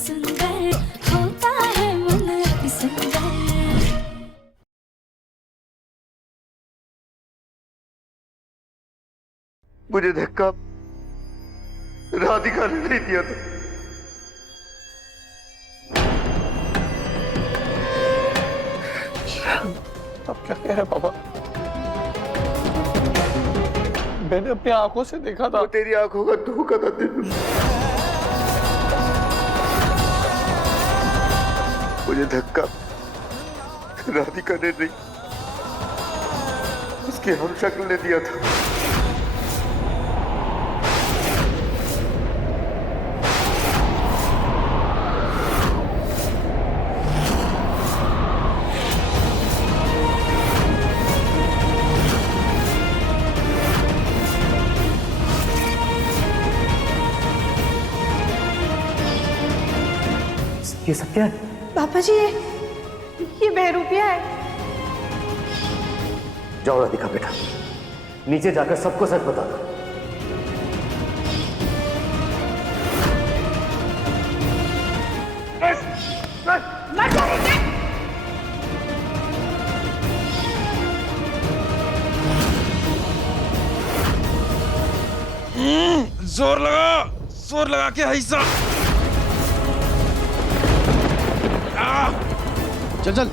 सुंदर होता है मन अति सुंदर। मुझे धक्का राधिका ने नहीं दिया था। अब क्या कह रहे पापा? मैंने अपनी आंखों से देखा था। वो तेरी आंखों का धोखा था तेरे। मुझे धक्का राधिका ने नहीं, उसकी हमशक्ल ने दिया था। ये सत्य है? पापा जी ये बहरूपिया है। जाओ राधिका बेटा, नीचे जाकर सबको सच बता दो। जोर लगा के हिस्सा। चल चल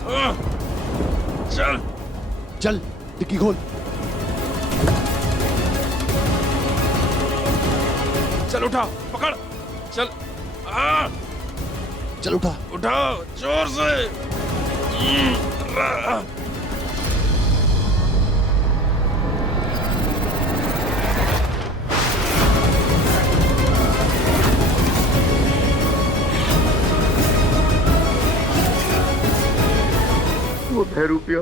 चल चल, डिक्की खोल। चल उठा, पकड़, चल चल उठा। उठाओ जोर से। वो बहरूपिया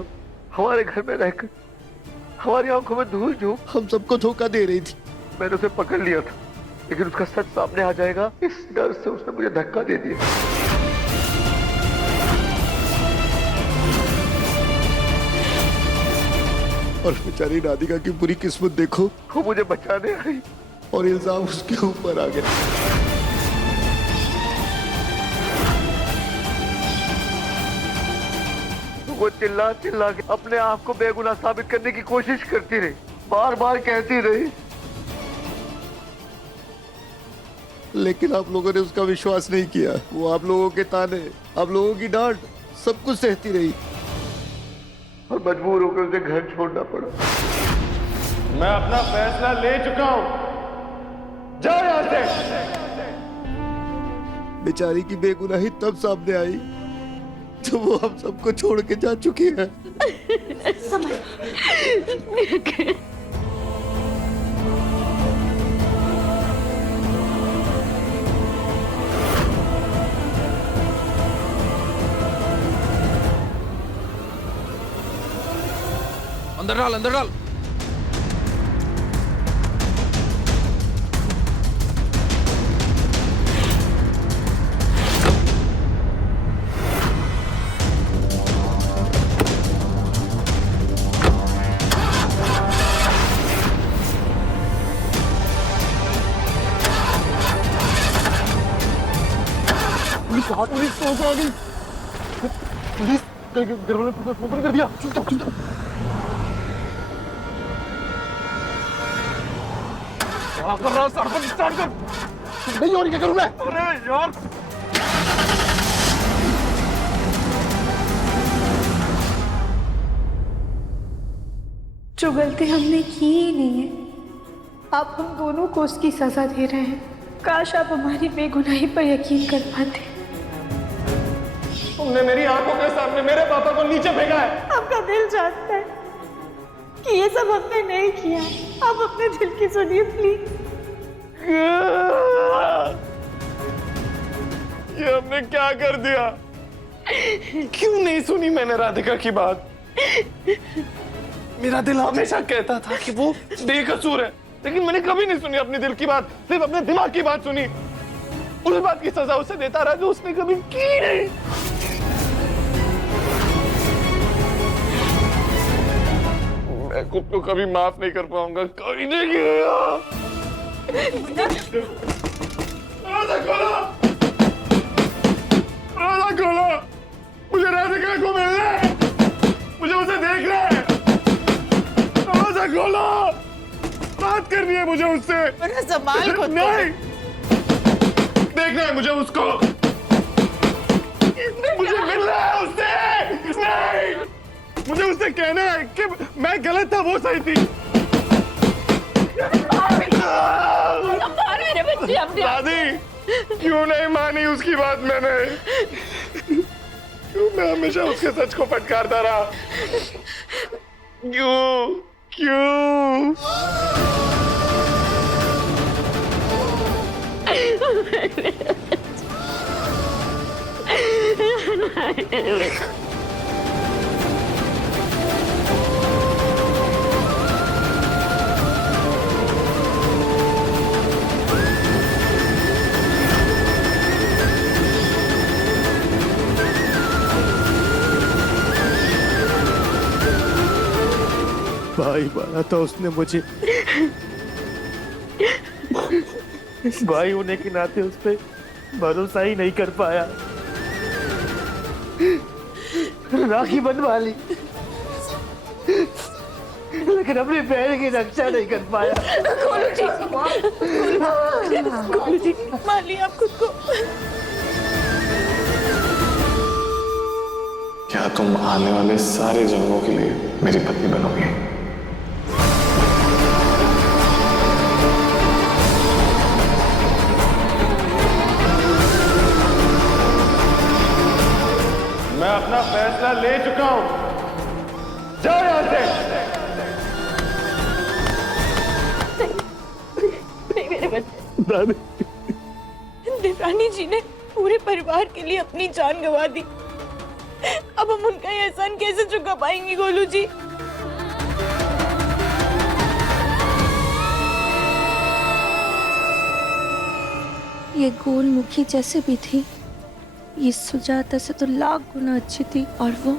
हमारे घर में रहकर हमारी आंखों में धूल झोंक हम सबको धोखा दे रही थी। मैंने उसे पकड़ लिया था, लेकिन उसका सच सामने आ जाएगा इस डर से उसने मुझे धक्का दे दिया। और बेचारी राधिका की बुरी किस्मत देखो, वो मुझे बचाने आई और इल्जाम उसके ऊपर आ गया। वो चिल्ला चिल्ला के अपने आप को बेगुनाह साबित करने की कोशिश करती रही, बार बार कहती रही, लेकिन आप लोगों ने उसका विश्वास नहीं किया। वो आप लोगों के ताने, आप लोगों की डांट सब कुछ सहती रही और मजबूर होकर उसे घर छोड़ना पड़ा। मैं अपना फैसला ले चुका हूं, जाओ यहां से। बेचारी की बेगुनाही तब सामने आई जब वो हम सबको छोड़ के जा चुकी है। अंदर डाल, अंदर डाल। पुलिस आ गई। पुलिस घर वाले फोन कर दिया। चुप चुप चुप। क्या कर रहा? स्टार्ट कर। नहीं हो रही, क्या करूं मैं? अरे यार, जो गलती हमने की ही नहीं है, आप हम दोनों को उसकी सजा दे रहे हैं। काश आप हमारी बेगुनाही पर यकीन कर पाते। तुमने मेरी आंखों के सामने मेरे पापा को नीचे फेंका है। आपका दिल जानता है कि ये सब हमने नहीं किया। आप अपने दिल की सुनिए प्लीज। ये हमने क्या कर दिया? क्यों नहीं सुनी मैंने राधिका की बात? मेरा दिल हमेशा कहता था कि वो बेकसूर है, लेकिन मैंने कभी नहीं सुनी अपने दिल की बात, सिर्फ अपने दिमाग की बात सुनी। उस बात की सजा उसे देता रहा जो उसने कभी की नहीं। मैं खुद को कभी माफ नहीं कर पाऊंगा, कभी नहीं किया। बोलो, बात करनी है मुझे उससे। संभाल खुद को। नहीं, देखना है मुझे उसको, मुझे मिलना है उससे। नहीं, मुझे उससे कहना है कि मैं गलत था, वो सही थी। दादी, क्यों नहीं मानी उसकी बात मैंने? क्यों मैं हमेशा उसके सच को फटकारता रहा? क्यों क्यों? भाई मारा था उसने मुझे, भाई होने के नाते उस पे भरोसा ही नहीं कर पाया। राखी बनवा ली, लेकिन अपने पैर की रक्षा नहीं कर पाया। गोलू जी, मान लिया आप खुद को। क्या तुम आने वाले सारे जन्मों के लिए मेरी पत्नी बनोगी? मैं अपना फैसला ले चुका हूं, जाओ यहां से। नहीं मेरे बच्चे, देवरानी जी ने पूरे परिवार के लिए अपनी जान गंवा दी। अब हम उनका ये एहसान कैसे चुका पाएंगे गोलू जी? ये गोलमुखी जैसे भी थी, ये सुजाता से तो लाख गुना अच्छी थी, और वो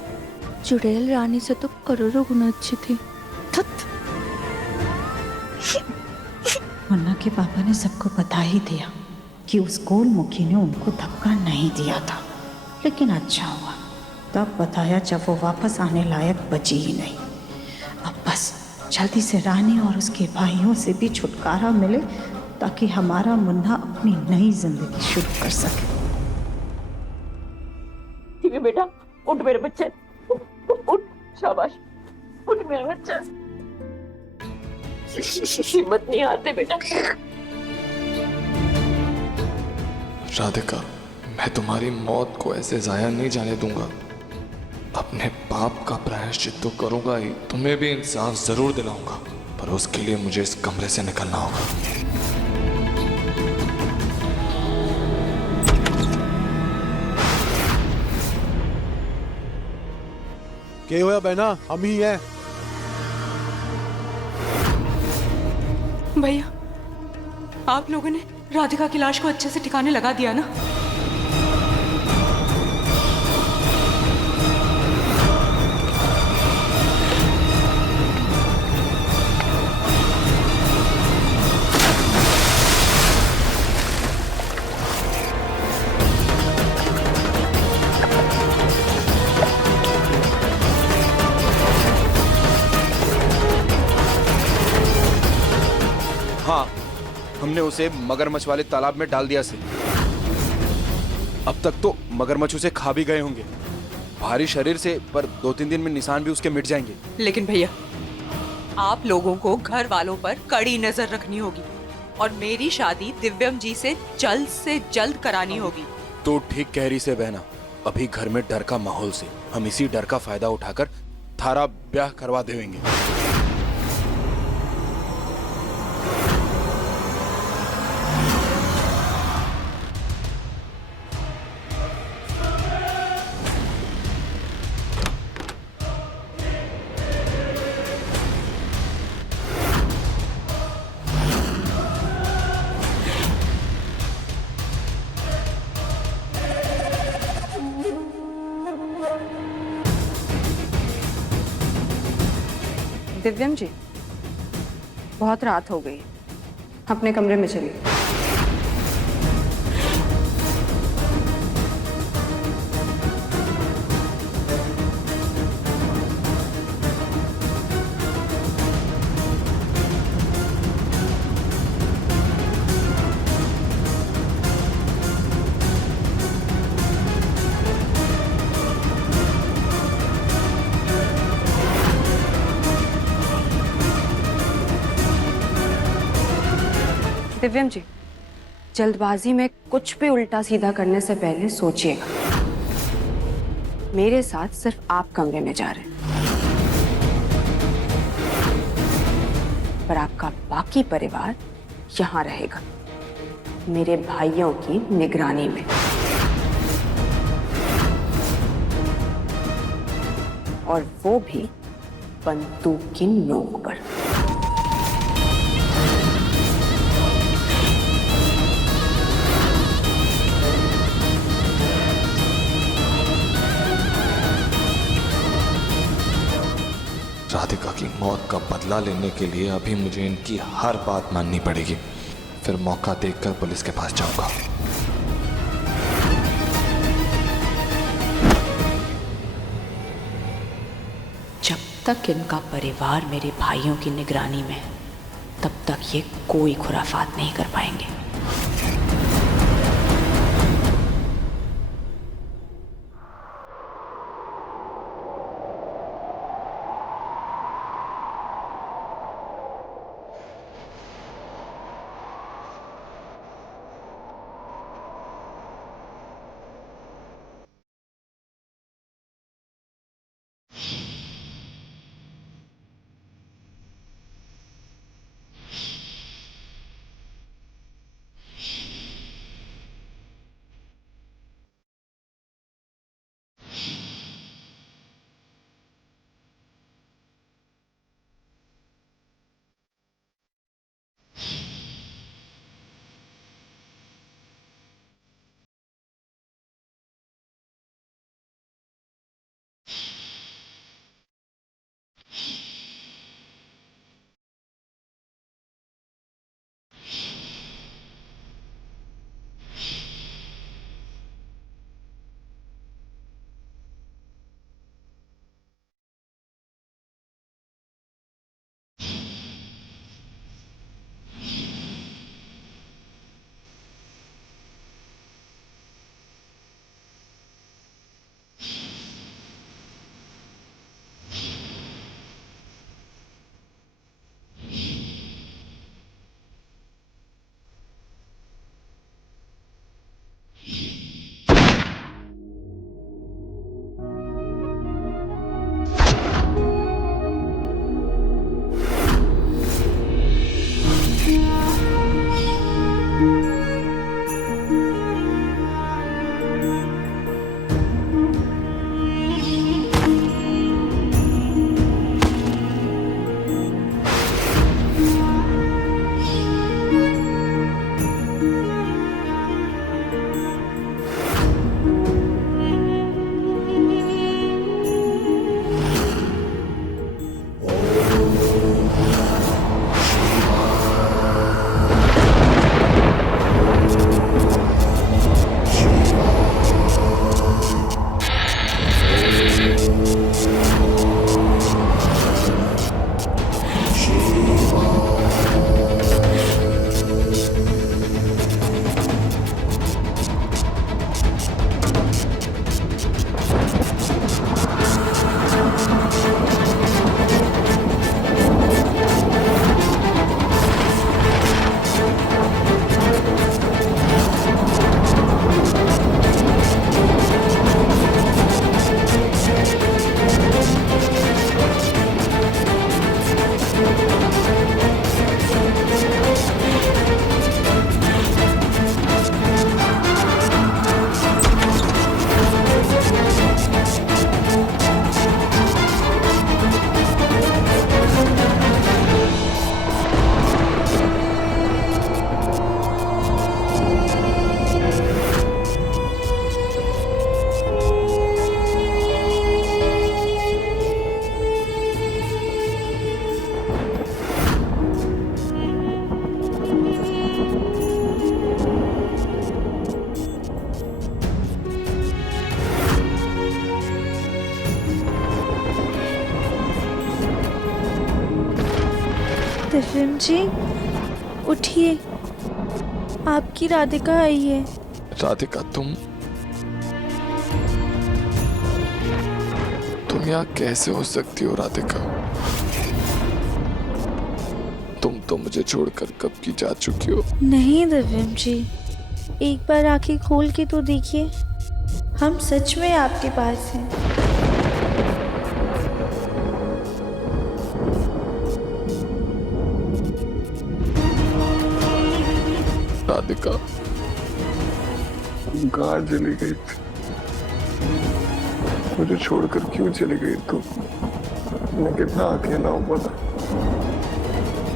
चुड़ैल रानी से तो करोड़ों गुना अच्छी थी। मुन्ना के पापा ने सबको बता ही दिया कि उस गोलमुखी ने उनको धक्का नहीं दिया था, लेकिन अच्छा हुआ तब बताया जब वो वापस आने लायक बची ही नहीं। अब बस जल्दी से रानी और उसके भाइयों से भी छुटकारा मिले, ताकि हमारा मुन्ना अपनी नई जिंदगी शुरू कर सके। ठीक है बेटा, उठ मेरे बच्चे, उठ, शाबाश, उठ मेरे बच्चे। हिम्मत नहीं आते बेटा। राधिका, मैं तुम्हारी मौत को ऐसे जाया नहीं जाने दूंगा। अपने पाप का प्रायश्चित तो करूंगा ही, तुम्हें भी इंसाफ जरूर दिलाऊंगा, पर उसके लिए मुझे इस कमरे से निकलना होगा। क्या हुआ बहना? हम ही हैं। भैया, आप लोगों ने राधिका की लाश को अच्छे से ठिकाने लगा दिया ना? हाँ, हमने उसे मगरमच्छ वाले तालाब में डाल दिया से। अब तक तो मगरमच्छ उसे खा भी गए होंगे। भारी शरीर से, पर 2-3 दिन में निशान भी उसके मिट जाएंगे। लेकिन भैया, आप लोगों को घर वालों पर कड़ी नजर रखनी होगी और मेरी शादी दिव्यम जी से जल्द करानी होगी। तो ठीक कह रही से बहना, अभी घर में डर का माहौल से हम इसी डर का फायदा उठाकर थारा ब्याह करवा देंगे। दिव्यम जी, बहुत रात हो गई, अपने कमरे में चलिए। दिव्यम जी, जल्दबाजी में कुछ भी उल्टा सीधा करने से पहले सोचिएगा। मेरे साथ सिर्फ आप कमरे में जा रहे हैं, पर आपका बाकी परिवार यहाँ रहेगा, मेरे भाइयों की निगरानी में। और वो भी बंदूक की नोक पर। राधिका की मौत का बदला लेने के लिए अभी मुझे इनकी हर बात माननी पड़ेगी, फिर मौका देखकर पुलिस के पास जाऊंगा। जब तक इनका परिवार मेरे भाइयों की निगरानी में है, तब तक ये कोई खुराफात नहीं कर पाएंगे। दिव्यम जी उठिए, आपकी राधिका आई है। राधिका तुम यहाँ कैसे हो सकती हो राधिका? तुम तो मुझे छोड़कर कब की जा चुकी हो। नहीं दिव्यम जी, एक बार आंखें खोल के तो देखिए, हम सच में आपके पास हैं। राधिका कहाँ चली गई थी? मुझे छोड़कर क्यों चली गई तू? मैं कितना अकेला हूँ पता।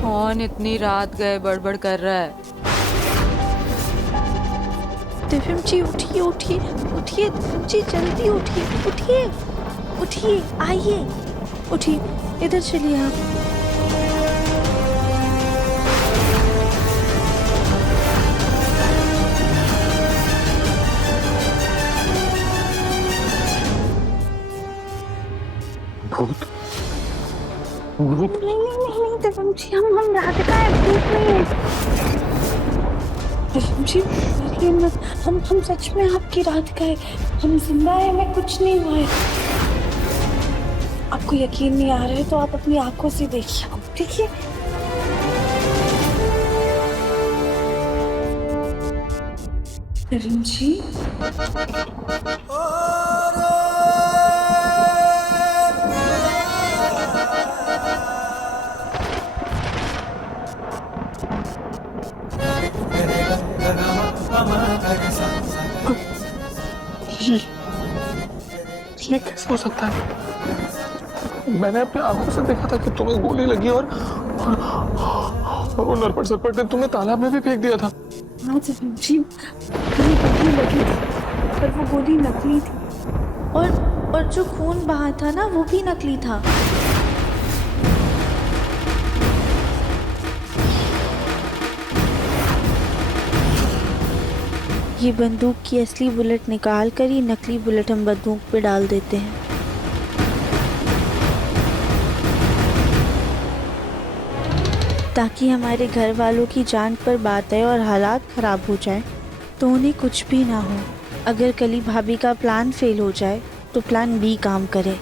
कौन इतनी रात गए बड़बड़ कर रहा है? दिव्यम जी उठिए उठिए उठिए, दिव्यम जी जल्दी उठिए उठिए उठिए, आइए उठिए, इधर चलिए आप। नहीं दिव्यम जी, हम राधिका है, भूत नहीं है। दिव्यम जी डरिए मत, हम सच में आपकी राधिका है, हम जिंदा है, हमें कुछ नहीं हुआ है। आपको यकीन नहीं आ रहा है तो आप अपनी आंखों से देखिए, देखिए। दिव्यम जी ये कैसे हो सकता है? मैंने अपनी आंखों से देखा था कि तुम्हें गोली लगी और वो नरपट सरपट ने तुम्हें तालाब में भी फेंक दिया था। हाँ जी, गोली लगी थी, पर वो गोली नकली थी, और जो खून बहा था ना, वो भी नकली था। ये बंदूक की असली बुलेट निकाल कर ही नकली बुलेट हम बंदूक पे डाल देते हैं। ताकि हमारे घर वालों की जान पर बात आए और हालात खराब हो जाए तो उन्हें कुछ भी ना हो। अगर कली भाभी का प्लान फेल हो जाए तो प्लान बी काम करे।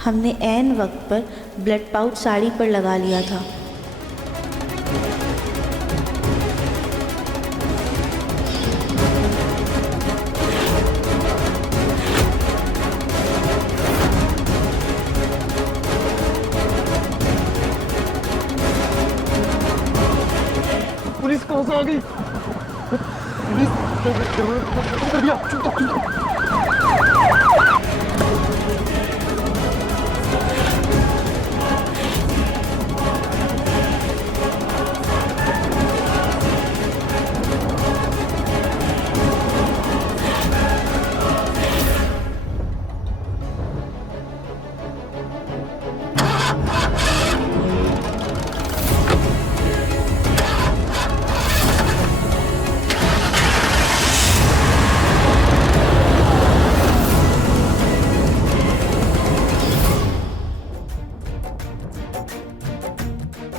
हमने ऐन वक्त पर ब्लड पाउच साड़ी पर लगा लिया था। पुलिस कहाँ से आ गई? पुलिस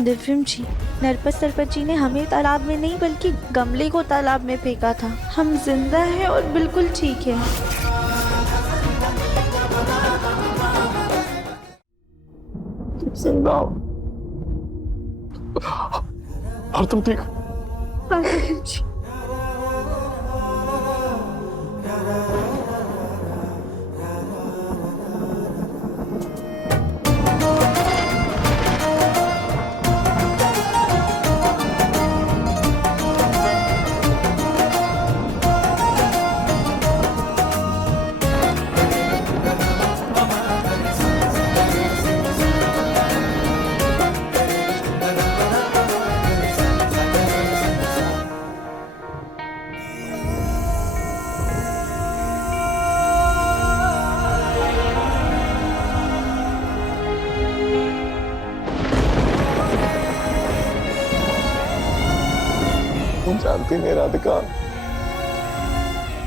दिव्यम जी, नरपत सरपत जी ने हमें तालाब में नहीं बल्कि गमले को तालाब में फेंका था। हम जिंदा हैं और बिल्कुल ठीक हैं। जिंदा हो और तुम ठीक? हाँ दिव्यम जी। जानती नहीं राधिका,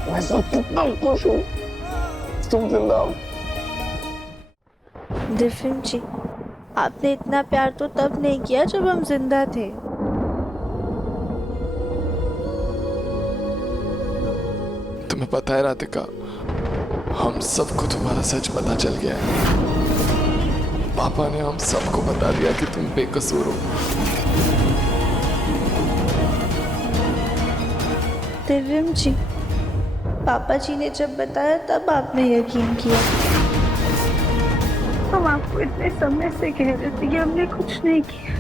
मैं सब कितना खुश हूँ तुम जिंदा हो। दिव्यम जी, आपने इतना प्यार तो तब नहीं किया जब हम जिंदा थे। तुम्हें पता है राधिका, हम सबको तुम्हारा सच पता चल गया है। पापा ने हम सबको बता दिया कि तुम बेकसूर हो। दिव्यम जी, पापा जी ने जब बताया तब आपने यकीन किया। हम आपको इतने समय से कह रहे थे कि हमने कुछ नहीं किया,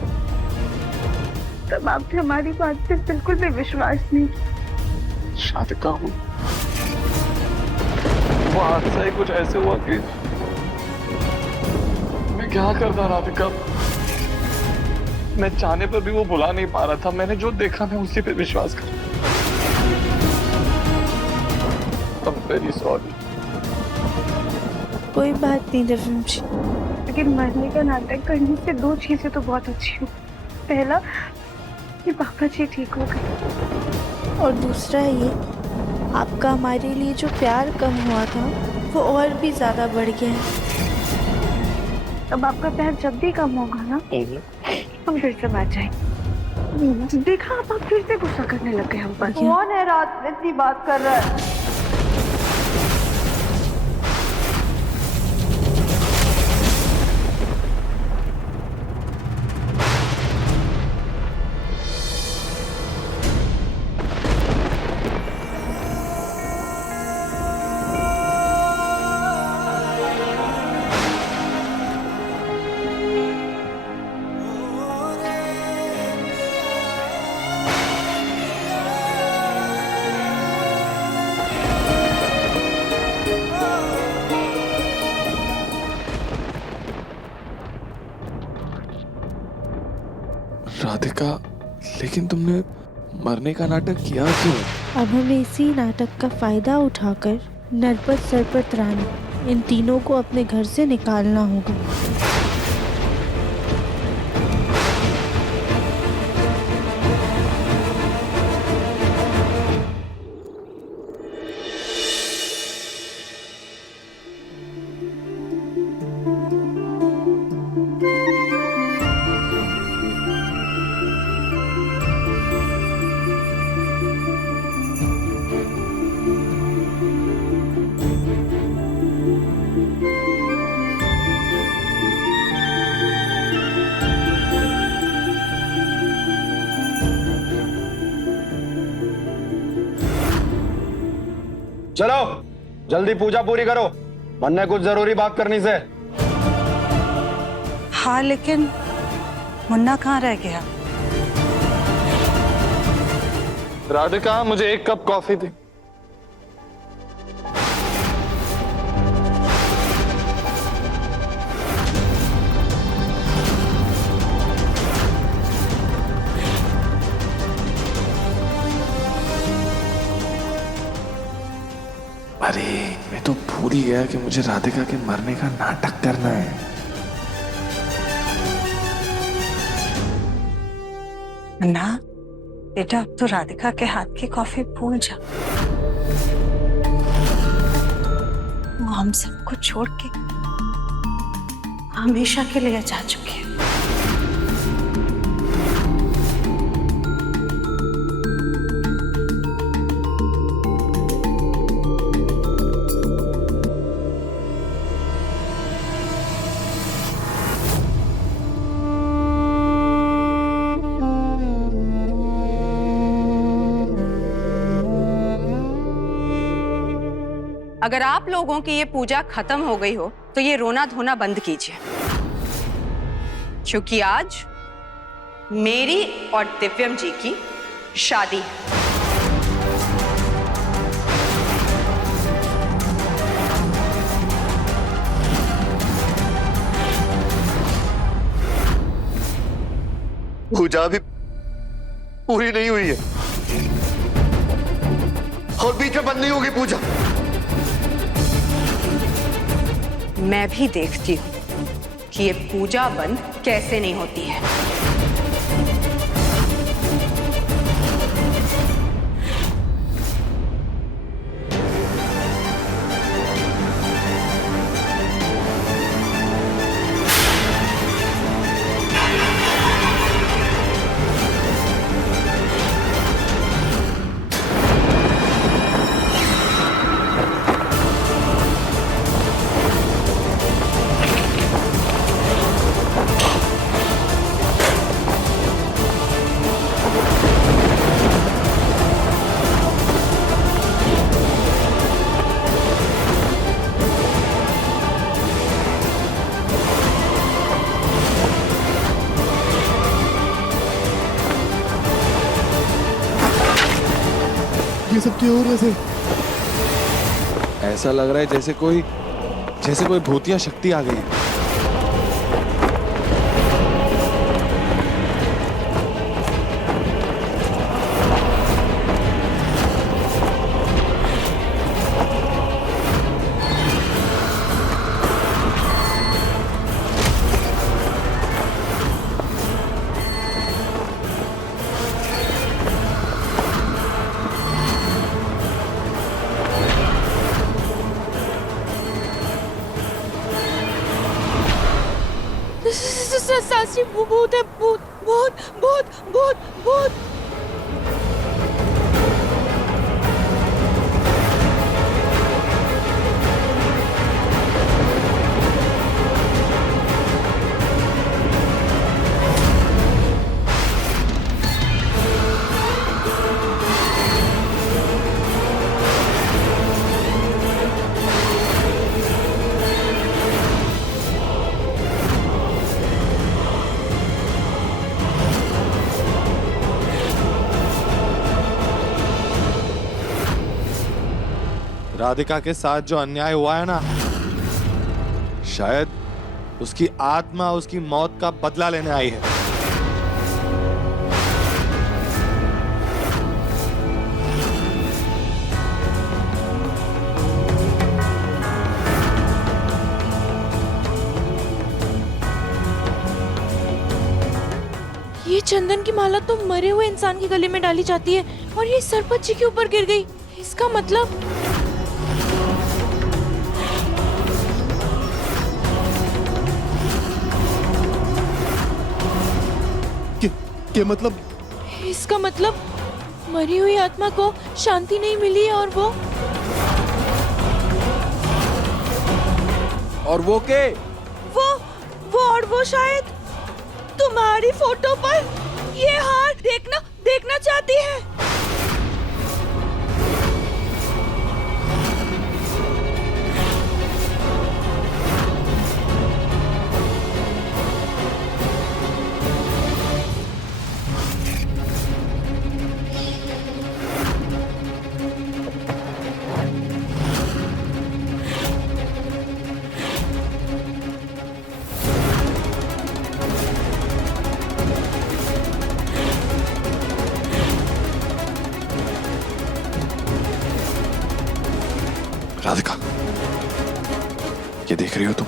तब आपने हमारी बात पे बिल्कुल भी विश्वास नहीं किया। राधिका, वो हादसा ही कुछ ऐसे हुआ कि मैं क्या करता राधिका, मैं चाहने पर भी वो भुला नहीं पा रहा था। मैंने जो देखा मैं उसी पे विश्वास कर। I'm very sorry। कोई बात नहीं दिव्यम जी, लेकिन मरने का नाटक करने से दो चीजें तो बहुत अच्छी हुई। पहला, कि पापा जी ठीक हो गए, और दूसरा ये, आपका हमारे लिए जो प्यार कम हुआ था वो और भी ज्यादा बढ़ गया है। अब आपका प्यार जब भी कम होगा ना, हम फिर से बात जाएंगे। देखा, आप फिर से गुस्सा करने लग गए हम पर। कौन है रात में इतनी बात कर रहा है? राधिका, लेकिन तुमने मरने का नाटक किया क्यों? अब हमें इसी नाटक का फायदा उठाकर नरपत, सरपत, रानी, इन तीनों को अपने घर से निकालना होगा। चलो जल्दी पूजा पूरी करो, वरना कुछ जरूरी बात करनी से। हाँ, लेकिन मुन्ना कहाँ रह गया? राधिका, मुझे एक कप कॉफी दे। अरे, मैं तो भूल ही गया कि मुझे राधिका के मरने का नाटक करना है। मुन्ना बेटा, अब तो राधिका के हाथ की कॉफी भूल जा। वो हम सबको छोड़ के हमेशा के लिए जा चुके हैं। अगर आप लोगों की ये पूजा खत्म हो गई हो तो ये रोना धोना बंद कीजिए, क्योंकि आज मेरी और दिव्यम जी की शादी है। पूजा अभी पूरी नहीं हुई है और बीच में बंद नहीं होगी पूजा। मैं भी देखती हूँ कि ये पूजा बंद कैसे नहीं होती है। ये सब क्यों हो रहा है? ऐसा लग रहा है जैसे कोई भूतिया शक्ति आ गई है। सासरी भूत है, भूत भूत भूत भूत भूत। राधिका के साथ जो अन्याय हुआ है ना, शायद उसकी आत्मा उसकी मौत का बदला लेने आई है। ये चंदन की माला तो मरे हुए इंसान के गले में डाली जाती है और ये सरपंच जी के ऊपर गिर गई। इसका मतलब क्या मतलब? इसका मतलब मरी हुई आत्मा को शांति नहीं मिली और वो के वो शायद तुम्हारी फोटो पर ये हार देखना चाहती है। राधिका, ये देख रही हो तुम?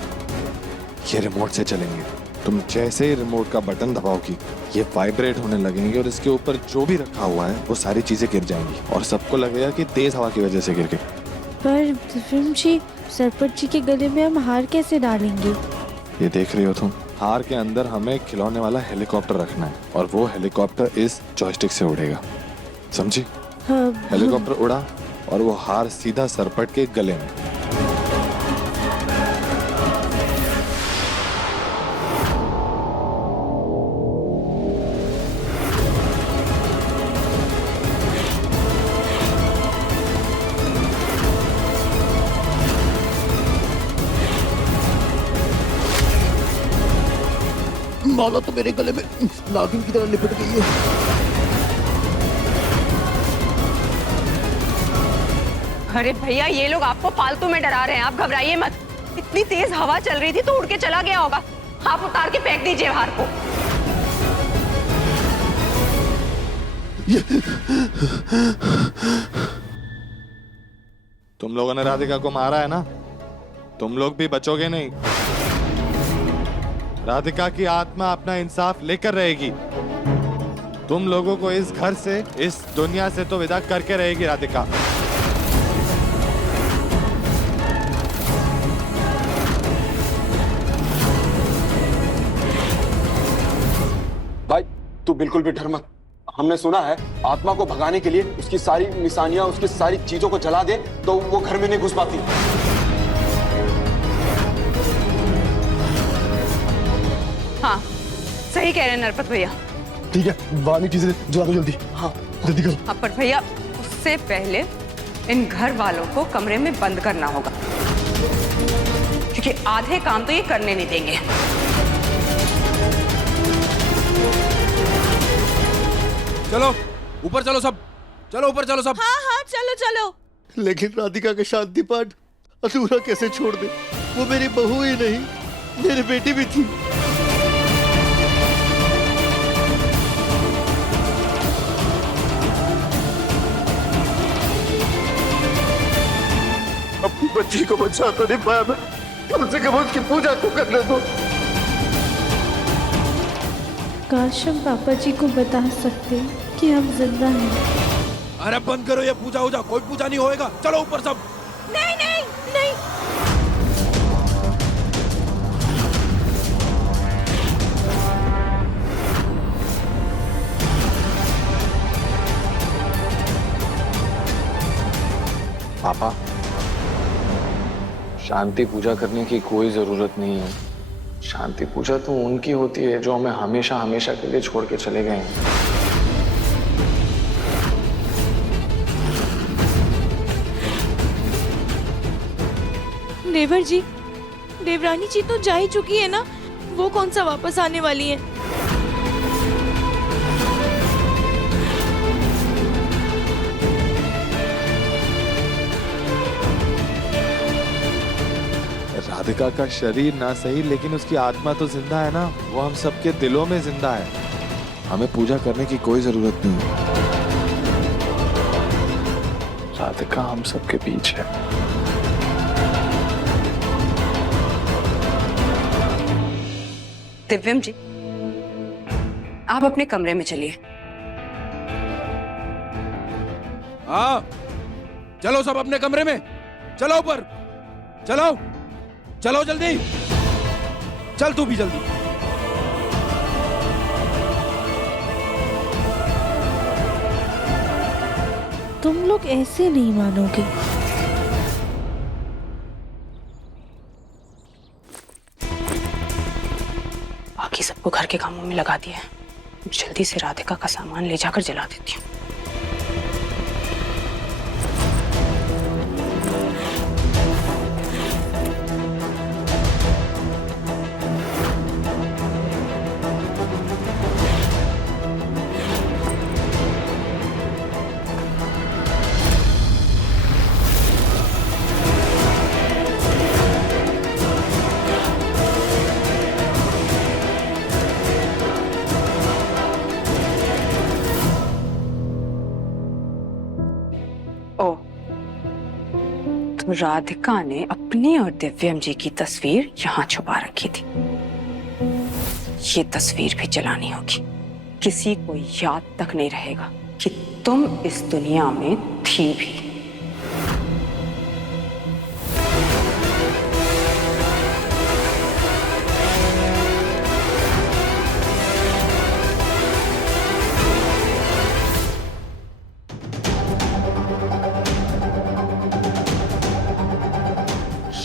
ये रिमोट से चलेंगे। तुम जैसे ही रिमोट का बटन दबाओगी, ये वाइब्रेट होने लगेंगे और इसके ऊपर जो भी रखा हुआ है वो सारी चीजें गिर जाएंगी और सबको लगेगा कि तेज हवा की वजह से गिर गई। पर दिव्यम जी, सरपंच जी के गले में हम हार कैसे डालेंगे? ये देख रही हो तुम? हार के अंदर हमें खिलौने वाला हेलीकॉप्टर रखना है और वो हेलीकॉप्टर इस जॉयस्टिक से उड़ेगा, समझी? हाँ, हेलीकॉप्टर उड़ा और वो हार सीधा सरपट के गले में। माला तो मेरे गले में नागिन की तरह लिपट गई है। अरे भैया, ये लोग आपको फालतू में डरा रहे हैं, आप घबराइए मत। इतनी तेज हवा चल रही थी तो उड़ के चला गया होगा। आप उतार के फेंक दीजिए हार को। तुम लोगों ने राधिका को मारा है ना, तुम लोग भी बचोगे नहीं। राधिका की आत्मा अपना इंसाफ लेकर रहेगी। तुम लोगों को इस घर से, इस दुनिया से तो विदा करके रहेगी राधिका। भाई तू बिल्कुल भी डर मत। हमने सुना है आत्मा को भगाने के लिए उसकी सारी निशानियां, उसकी सारी चीजों को जला दे तो वो घर में नहीं घुस पाती। हाँ, सही कह रहे हैं नरपत भैया। ठीक है, बाहर चीजें जला दो जल्दी। हाँ जल्दी करो। हाँ, पर भैया उससे पहले इन घर वालों को कमरे में बंद करना होगा, क्योंकि आधे काम तो ये करने नहीं देंगे। चलो ऊपर चलो सब, चलो ऊपर चलो सब। हाँ हाँ चलो चलो। लेकिन राधिका का शांति पाठ अधूरा कैसे छोड़ दे? वो मेरी बहू ही नहीं, मेरी बेटी भी थी। अपनी बच्ची को बचा तो नहीं पाया मैं, कम से कम उसकी पूजा तो करने दो। काश हम पापा जी को बता सकते कि हम जिंदा हैं। अरे बंद करो ये पूजा हो जा, कोई पूजा नहीं होएगा। चलो ऊपर सब। नहीं नहीं नहीं। पापा, शांति पूजा करने की कोई जरूरत नहीं है। शांति पूजा तो उनकी होती है जो हमें हमेशा हमेशा के लिए छोड़ के चले गए हैं। देवर जी, देवरानी जी तो जा ही चुकी है ना, वो कौन सा वापस आने वाली है? राधिका का शरीर ना सही, लेकिन उसकी आत्मा तो जिंदा है ना। वो हम सबके दिलों में जिंदा है। हमें पूजा करने की कोई जरूरत नहीं। राधिका हम सबके बीच है। दिव्यम जी, आप अपने कमरे में चलिए। हाँ चलो सब अपने कमरे में। चलो ऊपर चलो, चलो जल्दी। चल तू भी जल्दी। तुम लोग ऐसे नहीं मानोगे। बाकी सबको घर के कामों में लगा दिया है। जल्दी से राधिका का सामान ले जाकर जला देती हूँ। राधिका ने अपनी और दिव्यम जी की तस्वीर यहाँ छुपा रखी थी। ये तस्वीर भी जलानी होगी। किसी को याद तक नहीं रहेगा कि तुम इस दुनिया में थी भी।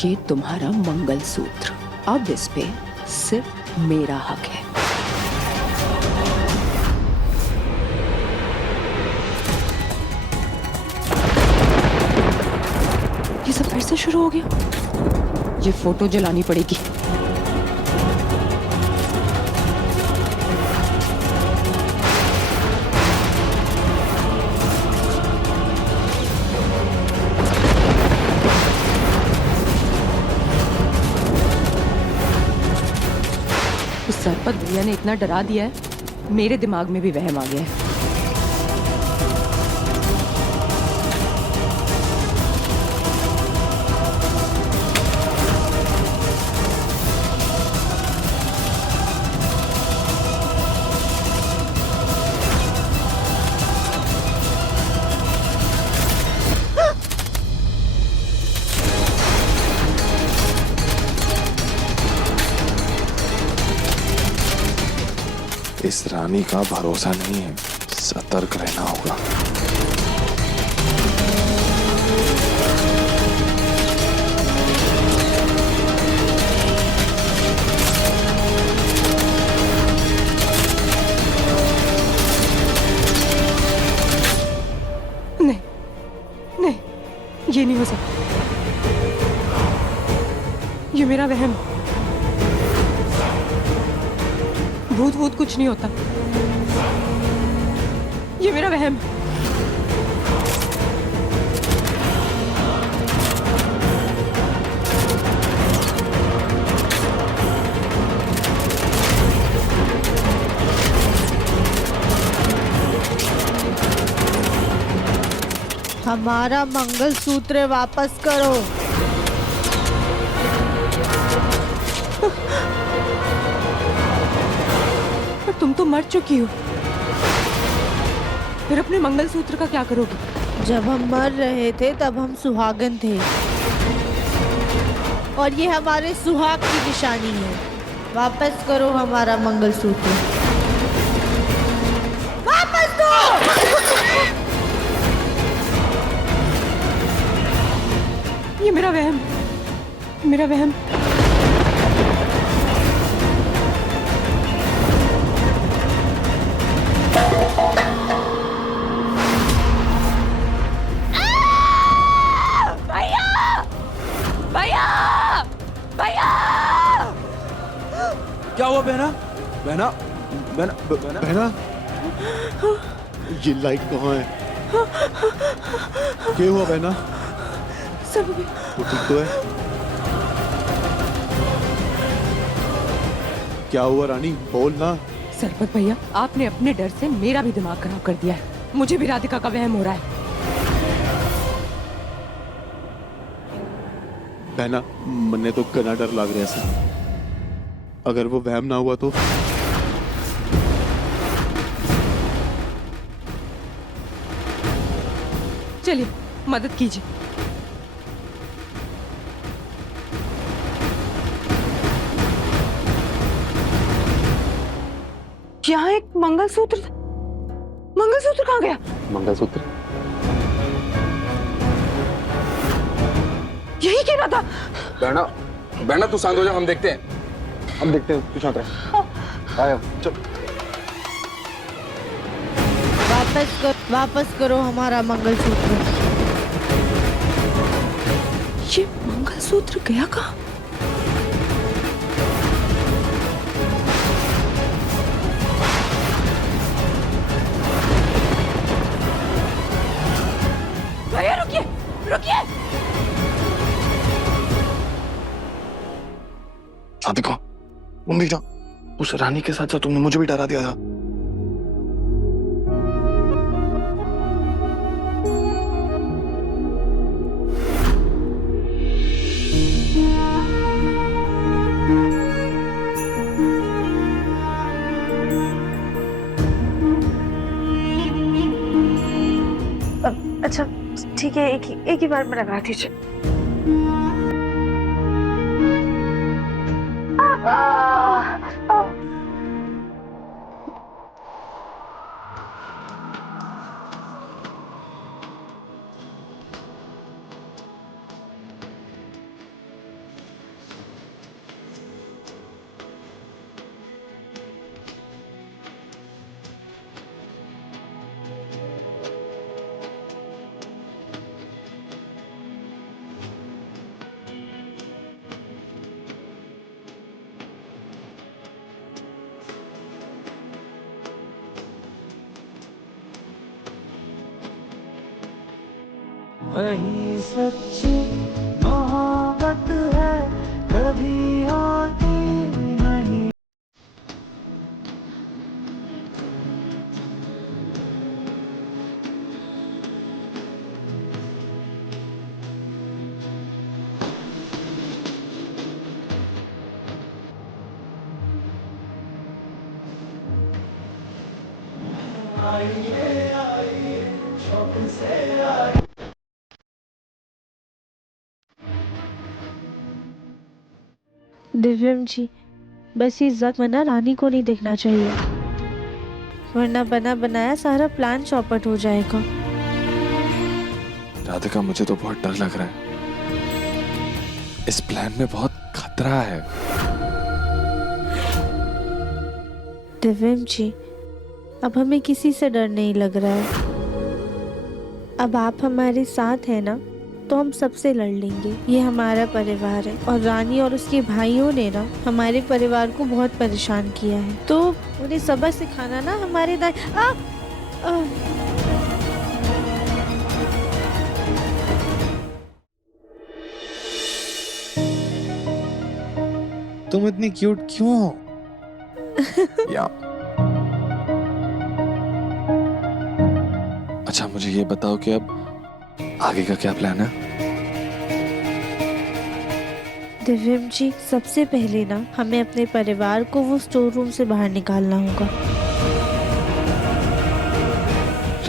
ये तुम्हारा मंगलसूत्र, अब इस पे सिर्फ मेरा हक है। ये सब फिर से शुरू हो गया। ये फोटो जलानी पड़ेगी। सरपत भैया ने इतना डरा दिया है, मेरे दिमाग में भी वहम आ गया है। इस रानी का भरोसा नहीं है, सतर्क रहना होगा। नहीं नहीं, ये नहीं हो सकता। ये मेरा वहम। भूत भूत कुछ नहीं होता। ये मेरा वहम। हमारा मंगलसूत्र वापस करो। पर तुम तो मर चुकी हो, फिर अपने मंगलसूत्र का क्या करोगी? जब हम मर रहे थे तब हम सुहागन थे, और ये हमारे सुहाग की निशानी है। वापस करो हमारा मंगलसूत्र, वापस दो। ये मेरा वहम, मेरा वहम। क्या हुआ बहना? बहना बहना बहना बहना, ये लाइट कहाँ है? क्या हुआ बहना? सब वो ठीक तो है? क्या हुआ रानी, बोल ना। सरपत भैया, आपने अपने डर से मेरा भी दिमाग खराब कर दिया है। मुझे भी राधिका का वहम हो रहा है। बहना, मन्ने तो घना डर लग रहा है। अगर वो वहम ना हुआ तो? चलिए मदद कीजिए। यहाँ एक मंगलसूत्र, मंगलसूत्र कहाँ गया? मंगलसूत्र यही कहना था। बहना, बहना तू शांत हो जा, हम देखते हैं, तू शांत रह। आया चल। वापस करो हमारा मंगलसूत्र। ये मंगलसूत्र गया कहाँ? भैया रुकिए, रुकिए। राधिका, तुम भी जा। उस रानी के साथ साथ तुमने मुझे भी डरा दिया था। अच्छा ठीक है, एक ही बार में लगा दीजिए। वही सच्ची मोहब्बत है, कभी होती नहीं। आइए आइए शौक से आइए। दिव्यम जी, बस ये जख्म ना रानी को नहीं देखना चाहिए, वरना बना बनाया सारा प्लान चौपट हो जाएगा। राधिका, मुझे तो बहुत डर लग रहा है। इस प्लान में बहुत खतरा है। दिव्यम जी, अब हमें किसी से डर नहीं लग रहा है। अब आप हमारे साथ हैं ना, तो हम सबसे लड़ लेंगे। ये हमारा परिवार है, और रानी और उसके भाइयों ने ना हमारे परिवार को बहुत परेशान किया है, तो उन्हें सबक सिखाना ना हमारे तुम इतनी क्यूट क्यों हो? या अच्छा, मुझे ये बताओ कि अब आगे का क्या प्लान है? दिव्यम जी, सबसे पहले ना हमें अपने परिवार को वो स्टोर रूम से बाहर निकालना होगा।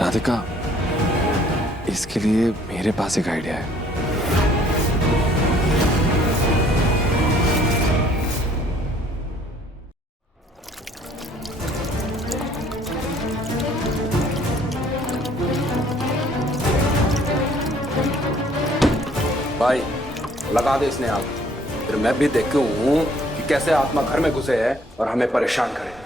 राधिका, इसके लिए मेरे पास एक आइडिया है। भाई लगा दे इसने आग, फिर मैं भी देखूं कि कैसे आत्मा घर में घुसे है और हमें परेशान करे।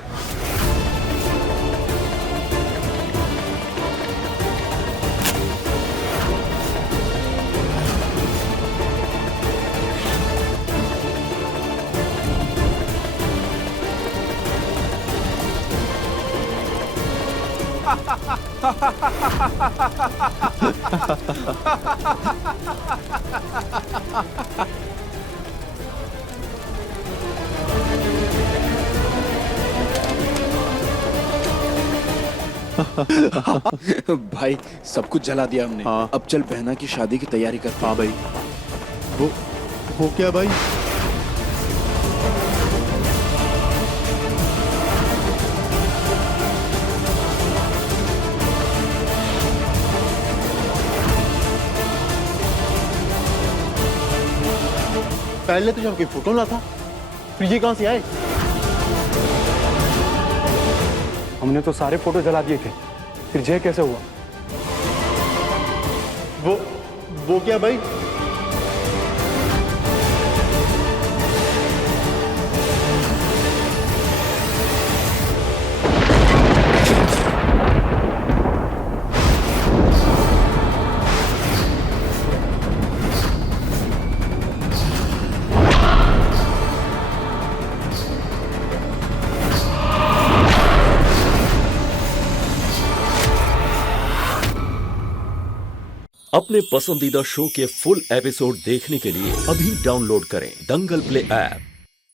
भाई सब कुछ जला दिया हमने। हाँ। अब चल बहना की शादी की तैयारी करते हैं। हाँ भाई, वो क्या भाई? पहले तो सबकी फोटो ना था, फिर ये कहां से आए? हमने तो सारे फोटो जला दिए थे, फिर जय कैसे हुआ? वो क्या भाई? अपने पसंदीदा शो के फुल एपिसोड देखने के लिए अभी डाउनलोड करें दंगल प्ले ऐप।